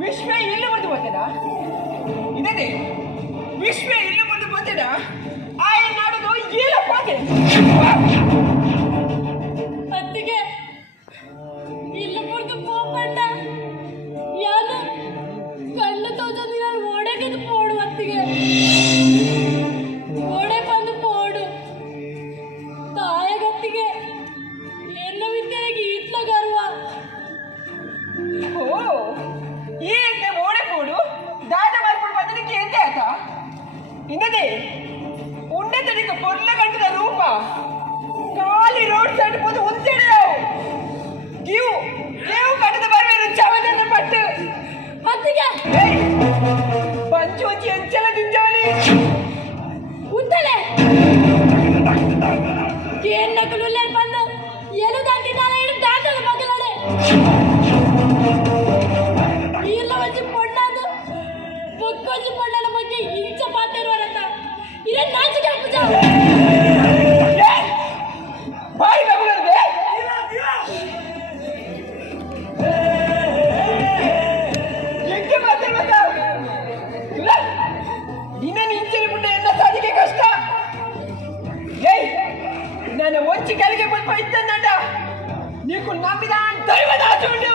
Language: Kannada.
ವಿಶ್ವ ಇಲ್ಲಿ ಬಂದು ಬರ್ತೇನಾ ಇದೇ ವಿಶ್ವ ಇಲ್ಲಿ ಬಂದು ಬರ್ತೇನಾ ಆಯ ನಾಡೋದು ಇಲ್ಲ ಪಾತೆ ಅತ್ತಿಗೆ ಇಲ್ಲ ಬಂದು ಪೋಪಣ್ಣ ಯಾರು ಕಣ್ಣು ತೋಜೋದು ನಾನು ಓಡಕ್ಕೆ ಪೋಡು ಅತ್ತಿಗೆ ಓಡೆ ಬಂದು ಪೋಡು ತಾಯಗತ್ತಿಗೆ ಎನ್ನ ವಿದ್ಯೆಗೆ ಇತ್ಲ ಗರ್ವ ಓ ಈ ಎಂತೆ ಓಡೆ ಪೋಡು ದಾದ ಮಾಡ್ಕೊಂಡು ಬಂದಕ್ಕೆ ಎಂತೆ ಆತ ಇನ್ನದೇ ಉಂಡೆ ತಡಿಕ ಪೊರ್ಲ ಗಂಟದ ರೂಪ ಖಾಲಿ ರೋಡ್ ಸೈಡ್ ಬಂದು ಉಂಚೆಡೆ ಗಿವು ಗಿವು ಕಟ್ಟದ ಬರ್ಬೇರು ಚಾವದನ್ನ ಪಟ್ಟು ಅತ್ತಿಗೆ ಪಂಚು ಹಚ್ಚಿ ಅಂಚಲ ದಿಂಜವಲಿ ಉಂಟಲೆ ಏನ್ ನಕಲು ಬಂದು ಏನು ದಾಟಿದ್ದಾಳೆ ಏನು ದಾಟದ ಮಗಳೇ ಇಲ್ಲ ವಚ್ಚಿ ಪೊಣ್ಣದು ಬೊಕ್ಕೊಂಜಿ ಪೊಣ್ಣನ ಬಗ್ಗೆ ಇಂಚ ಪಾತಿರುವರಂತ ಇದೇ ನಾಚಿಕೆ ಪೂಜಾ ಬಾಯಿ ತಗೊಳ್ಳದೆ ಎಂಕೆ ಮಾತಾಡ್ಬೇಕ ಇಲ್ಲ ಇನ್ನೇನು ಇಂಚರಿ ಬಿಟ್ಟ ಎಲ್ಲ ಸಾಧಿಕೆ ಕಷ್ಟ ಏಯ್ ನಾನು ಒಂಚಿ ಕೆಳಗೆ ಬಂದು ಇದ್ದ ನೀಕು ನಂಬಿದ ದೈವದ ಆಚೆ ಉಂಟು